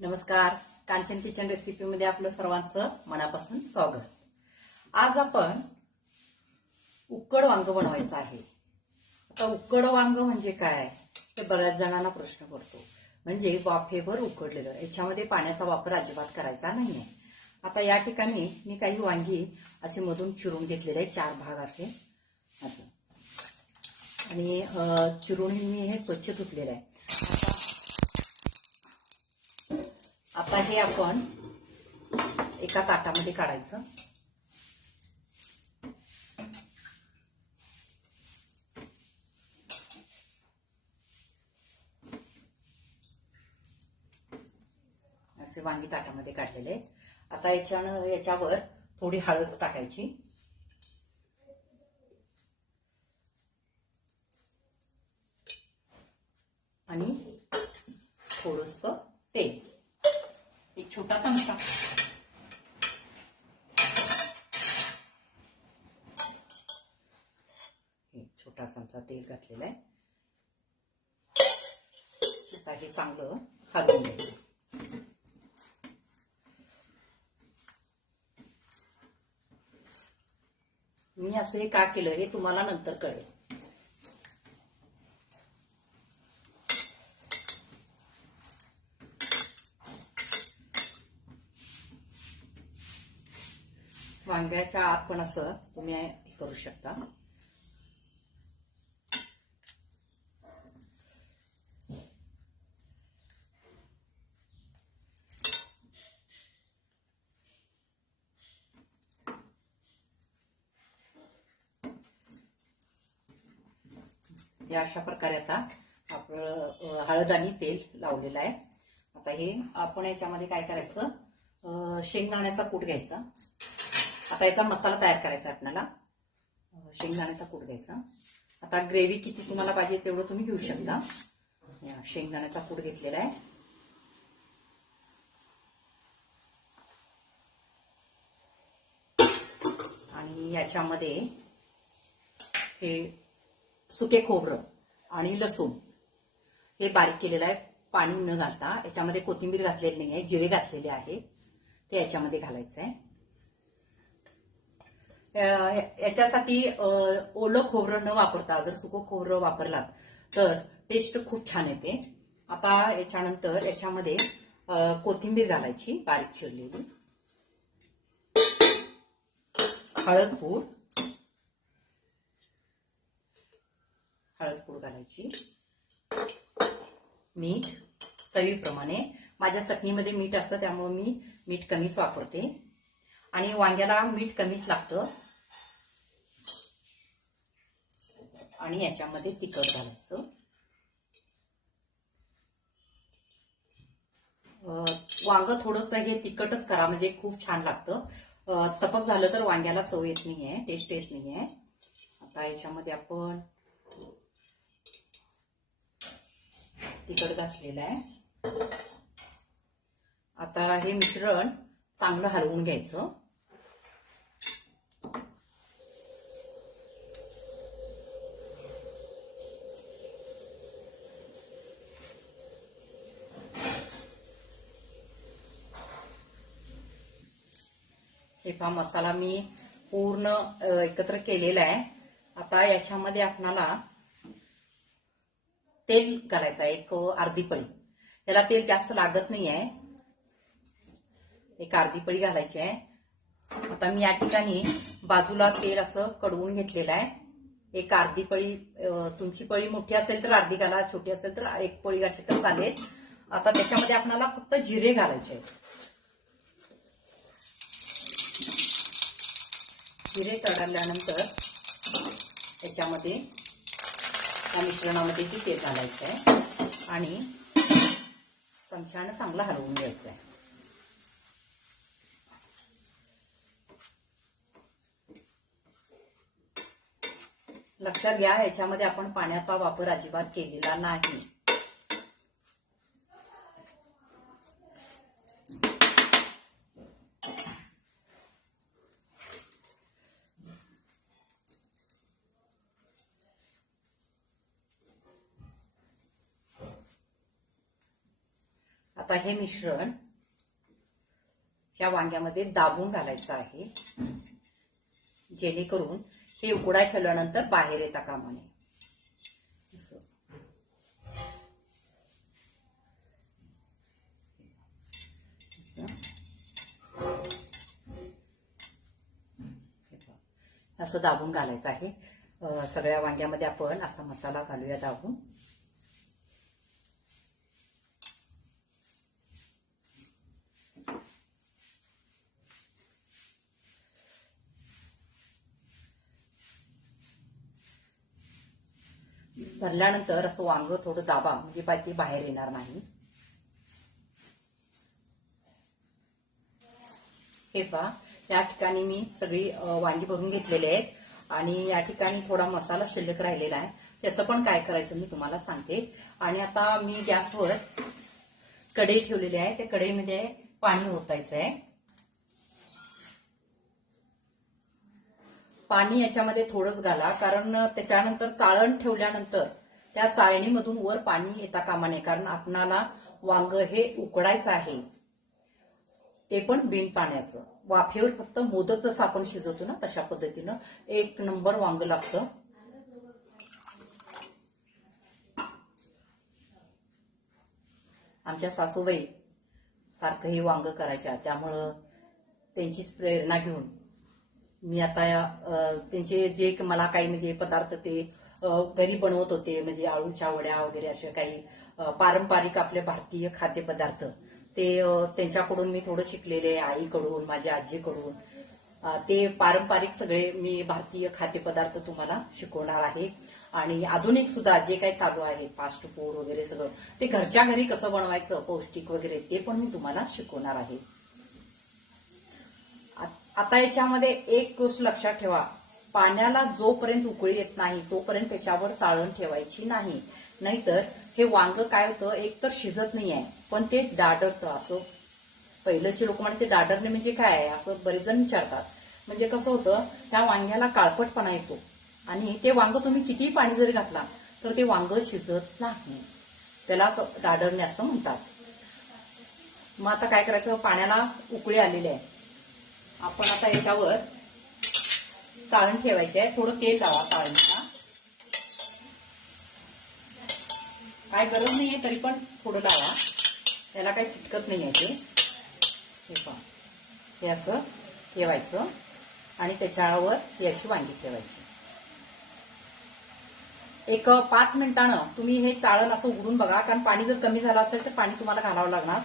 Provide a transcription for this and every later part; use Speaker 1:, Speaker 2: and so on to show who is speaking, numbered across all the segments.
Speaker 1: नमस्कार. कांचन किचन रेसिपीमध्ये आपलं सर्वांचं मनापासून स्वागत. आज आपण उक्कड वांग बनवायचं आहे. आता उक्कड वांग म्हणजे काय? ते बऱ्याच जणांना प्रश्न पडतो. म्हणजे वाफेवर उकडलेलं. याच्यामध्ये पाण्याचा वापर अजिबात करायचा नाहीये. आता या ठिकाणी मी काही वांगी असे मधून चिरून घेतलेले आहे चार भाग असे. असं. आणि चिरून मी हे स्वच्छ धुतलेलं आहे. आता हे आपण एका ताटामध्ये काढायचं. असे वांगी ताटामध्ये काढलेले आहेत. आता याच्यानं याच्यावर थोडी हळद टाकायची. आणि थोडस तेल. छोटा चमचा. छोटा चमचा तेल घातलेला आहे. आता हे चांगलं हलवून घ्यायचं. मी हे का केलं हे तुम्हाला नंतर कळेल. वांग्याच्या आत पण असं तुम्ही हे करू शकता. या अशा प्रकारे आता आपलं हळद आणि तेल लावलेलं आहे. आता हे आपण याच्यामध्ये काय करायचं? शेंगदाण्याचा कूट घ्यायचा. आता याचा मसाला तयार करायचा आपल्याला. शेंगदाण्याचा कूट घ्यायचा. आता ग्रेव्ही किती तुम्हाला पाहिजे तेवढं तुम्ही घेऊ शकता. शेंगदाण्याचा कूट घेतलेला आहे. आणि याच्यामध्ये हे सुके खोबरं आणि लसूण हे बारीक केलेलं आहे. पाणी न घालता. याच्यामध्ये कोथिंबीर घातलेली नाही आहे जिरे घातलेले आहे. ते याच्यामध्ये घालायचं आहे याच्यासाठी ओलं खोबरं न वापरता जर सुकं खोबरं वापरलात तर टेस्ट खूप छान येते. आता याच्यानंतर याच्यामध्ये कोथिंबीर घालायची बारीक चिरलेली. हळद पूड. हळद पूड घालायची. मीठ चवीप्रमाणे. माझ्या चटणीमध्ये मीठ असतं त्यामुळे मी मीठ कमीच वापरते. आणि वांग्याला मीठ कमीच लागतं. आणि याच्यामध्ये तिखट घालायचं. वांग थोडस हे तिखटच करा म्हणजे खूप छान लागतं. सपक झालं तर वांग्याला चव येत नाहीये टेस्ट येत नाहीये. आता याच्यामध्ये आपण तिखट घातलेलं आहे. आता हे मिश्रण चांगलं हलवून घ्यायचं. हे पहा मसाला मी पूर्ण एकत्र केलेला आहे. आता याच्यामध्ये आपणाला तेल घालायचं आहे एक अर्धी पळी. त्याला तेल जास्त लागत नाही आहे एक अर्धी पळी घालायची आहे. आता मी या ठिकाणी बाजूला तेल असं कडवून घेतलेलं आहे. एक अर्धी पळी तुमची पळी मोठी असेल तर अर्धी घाला छोटी असेल तर एक पळी घातली तर चालेल. आता त्याच्यामध्ये आपल्याला फक्त जिरे घालायचे आहेत. जिरे तळल्यानंतर त्याच्यामध्ये त्या मिश्रणामध्ये ती तेल घालायचं आहे आणि चमच्यानं चांगलं हलवून घ्यायचं आहे लक्षात घ्या ह्याच्यामध्ये आपण पाण्याचा वापर अजिबात केलेला नाही. आता हे मिश्रण या वांग्यामध्ये दाबून घालायचं आहे. जेणेकरून हे उकडा ठेवल्यानंतर बाहेर येता कामा नये असं. दाबून घालायचं आहे. सगळ्या वांग्यामध्ये आपण असा मसाला घालूया दाबून. भरल्यानंतर असं वांग थोडं दाबा म्हणजे पाय ते बाहेर येणार नाही. हे पहा या ठिकाणी मी सगळी वांगी भरून घेतलेली आहेत आणि या ठिकाणी थोडा मसाला शिल्लक राहिलेला आहे. त्याचं पण काय करायचं मी तुम्हाला सांगते. आणि आता मी गॅसवर कढई ठेवलेली आहे. त्या कढईमध्ये पाणी ओतायचं आहे. पाणी याच्यामध्ये थोडंच घाला कारण त्याच्यानंतर चाळण ठेवल्यानंतर त्या चाळणीमधून वर पाणी येता कामा नये कारण आपणाला वांग हे उकडायचं आहे. ते पण बिन पाण्याचं. वाफेवर फक्त मोदक जसं आपण शिजवतो ना तशा पद्धतीनं एक नंबर वांग लागतं. आमच्या सासूबाई सारखं हे वांग करायच्या त्यामुळं त्यांचीच प्रेरणा घेऊन मी आता त्यांचे जे मला काही म्हणजे पदार्थ ते घरी बनवत होते म्हणजे आळूच्या वड्या वगैरे असे काही पारंपरिक आपले भारतीय खाद्यपदार्थ ते त्यांच्याकडून मी थोडं शिकलेले आईकडून माझ्या आजीकडून. ते पारंपरिक सगळे मी भारतीय खाद्यपदार्थ तुम्हाला शिकवणार आहे. आणि आधुनिक सुद्धा जे काही चालू आहे फास्ट फूड वगैरे सगळं ते घरच्या घरी कसं बनवायचं पौष्टिक वगैरे ते पण मी तुम्हाला शिकवणार आहे. आता याच्यामध्ये एक गोष्ट लक्षात ठेवा. पाण्याला जोपर्यंत उकळी येत नाही तोपर्यंत त्याच्यावर चाळण ठेवायची नाही. नाहीतर हे वांग काय होतं? एक तर शिजत नाही आहे पण ते दाडरतं असं. पहिलंचे लोक म्हणते दाडरणे म्हणजे काय? आहे असं बरेच जण विचारतात. म्हणजे कसं होतं त्या वांग्याला काळपटपणा येतो. आणि ते वांग तुम्ही कितीही पाणी जरी घातला तर ते वांग शिजत नाही. त्याला असं डाडरणे असं म्हणतात. मग आता काय करायचं? पाण्याला उकळी आलेली आहे. आपण आता याच्यावर चाळण ठेवायची आहे. थोडं तेल लावा चाळणीला काय गरज नाहीये तरी पण थोडं लावा. त्याला काही चिटकत नाही आहे ते. हे हे असं ठेवायचं. आणि त्याच्यावर ही अशी वांगी ठेवायची. एक पाच मिनिटानं तुम्ही हे चाळण असं उघडून बघा. कारण पाणी जर कमी झालं असेल तर पाणी तुम्हाला घालावं लागणार.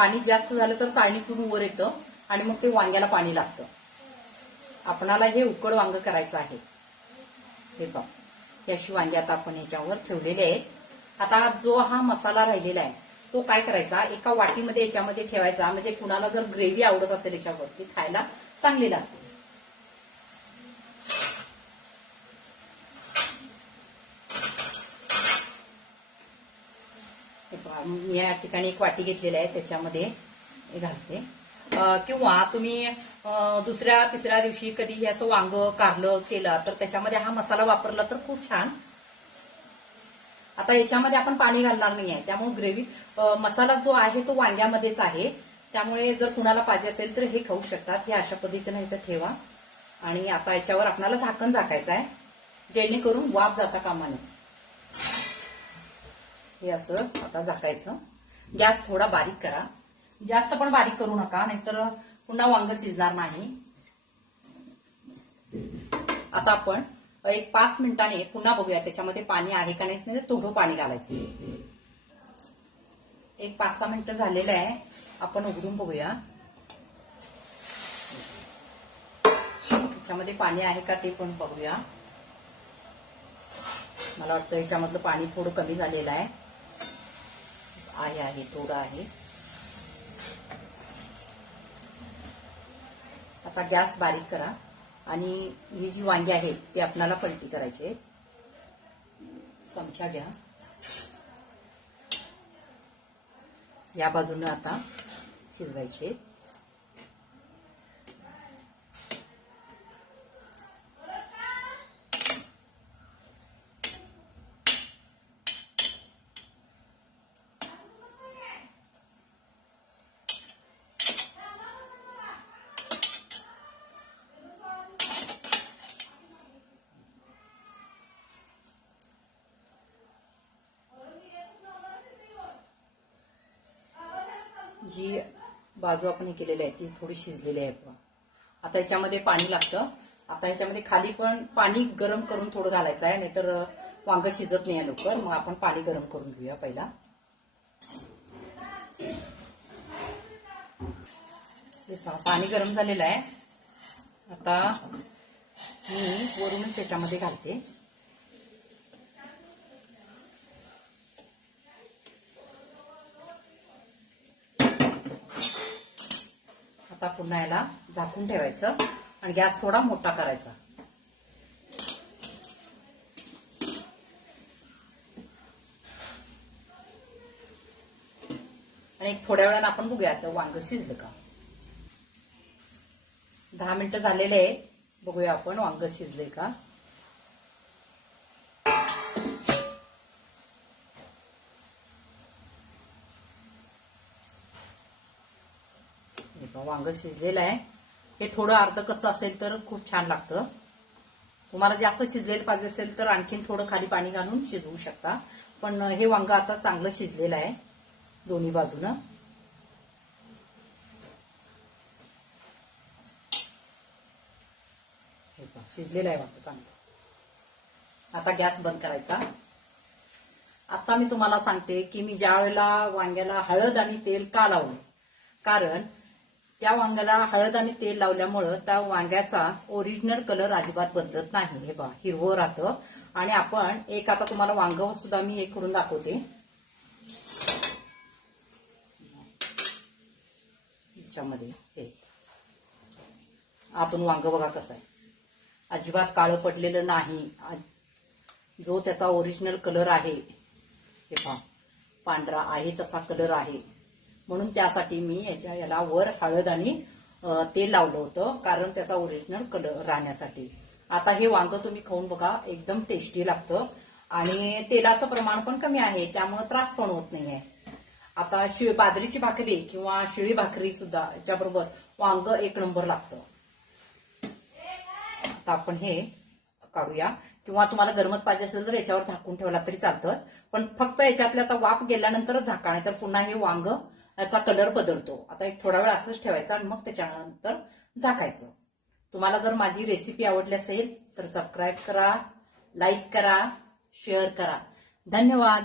Speaker 1: पाणी जास्त झालं तर चाळणीतून वर येतं आणि मग ते वांग्याला पाणी लागतं. आपणाला हे उकड वांग करायचं आहे. हे बघ ही अशी वांगी आता आपण याच्यावर ठेवलेले आहेत. आता जो हा मसाला राहिलेला आहे तो काय करायचा? एका वाटीमध्ये याच्यामध्ये ठेवायचा. म्हणजे कुणाला जर ग्रेव्ही आवडत असेल याच्यावरती खायला चांगली लागते हे पहा, मी या ठिकाणी एक वाटी घेतलेली आहे त्याच्यामध्ये हे घालते. किंवा तुम्ही दुसऱ्या तिसऱ्या दिवशी कधी हे असं वांग कारलं केलं तर त्याच्यामध्ये हा मसाला वापरला तर खूप छान. आता याच्यामध्ये आपण पाणी घालणार नाही आहे त्यामुळे ग्रेव्ही मसाला जो आहे तो वांग्यामध्येच आहे. त्यामुळे जर कुणाला पाहिजे असेल तर हे खाऊ शकतात. हे अशा पद्धतीने इथं ठेवा. आणि आता याच्यावर आपल्याला झाकण झाकायचं आहे. जेणेकरून वाफ जाता कामा नये. हे असं आता झाकायचं. गॅस थोडा बारीक करा. जास्त पण बारीक करू नका नाहीतर पुन्हा वांग शिजणार नाही. आता आपण एक पाच मिनिटाने पुन्हा बघूया त्याच्यामध्ये पाणी आहे का नाही थोडं पाणी घालायचं. एक पाच सहा मिनिटं झालेलं आहे आपण उघडून बघूया. त्याच्यामध्ये पाणी आहे का ते पण बघूया. मला वाटतं याच्यामधलं पाणी थोडं कमी झालेलं आहे. आहे आहे थोडं आहे आता गॅस बारीक करा आणि ही जी वांगी आहेत ती आपल्याला पलटी करायची आहेत. चमचा घ्या या बाजूने आता शिजवायचे आहेत. जी बाजू आपण हे केलेली आहे ती थोडी शिजलेली आहे बघा. आता याच्यामध्ये पाणी लागतं. आता ह्याच्यामध्ये खाली पण पाणी गरम करून थोडं घालायचं आहे नाहीतर वांग शिजत नाही आहे लवकर. मग आपण पाणी गरम करून घेऊया पहिला. पाणी गरम झालेलं आहे. आता मी वरूनच त्याच्यामध्ये घालते आता पुन्हा याला झाकून ठेवायचं आणि गॅस थोडा मोठा करायचा. आणि एक थोड्या वेळानं आपण बघूया आता वांग शिजलं का? दहा मिनिटं झालेले आहे. बघूया आपण वांग शिजले का? वांग शिजलेलं आहे. हे थोडं अर्ध कच्चं असेल तरच खूप छान लागतं. तुम्हाला जास्त शिजलेलं पाहिजे असेल तर आणखीन थोडं खाली पाणी घालून शिजवू शकता. पण हे वांग आता चांगलं शिजलेलं आहे दोन्ही बाजूनं. शिजलेलं आहे वांग चांगलं. आता गॅस बंद करायचा. आता मी तुम्हाला सांगते की मी ज्या वेळेला वांग्याला हळद आणि तेल का लावलं कारण त्या वांग्याला हळद आणि तेल लावल्यामुळं त्या वांग्याचा ओरिजिनल कलर अजिबात बदलत नाही. हे बा हिरवं राहतं. आणि आपण एक आता तुम्हाला वांग सुद्धा मी हे करून दाखवते. याच्यामध्ये हे. आतून वांग बघा कसं आहे. अजिबात काळं पडलेलं नाही. जो त्याचा ओरिजिनल कलर आहे हे पहा पांढरा आहे तसा कलर आहे. म्हणून त्यासाठी मी याच्या याला वर हळद आणि तेल लावलं होतं कारण त्याचा ओरिजिनल कलर राहण्यासाठी. आता हे वांग तुम्ही खाऊन बघा एकदम टेस्टी लागतं. आणि तेलाचं प्रमाण पण कमी आहे त्यामुळे त्रास पण होत नाहीये. आता शिळ बाजरीची भाकरी किंवा शिळी भाकरी सुद्धा याच्याबरोबर वांग एक नंबर लागतं. आता आपण हे काढूया. किंवा तुम्हाला गरमच पाहिजे असेल तर याच्यावर झाकून ठेवला तरी चालतं. पण फक्त याच्यातल्या आता वाफ गेल्यानंतरच झाका नाही तर पुन्हा हे वांग याचा कलर बदलतो. आता एक थोडा वेळ असंच ठेवायचं आणि मग त्याच्यानंतर झाकायचं. तुम्हाला जर माझी रेसिपी आवडली असेल तर सबस्क्राईब करा लाईक करा शेअर करा. धन्यवाद.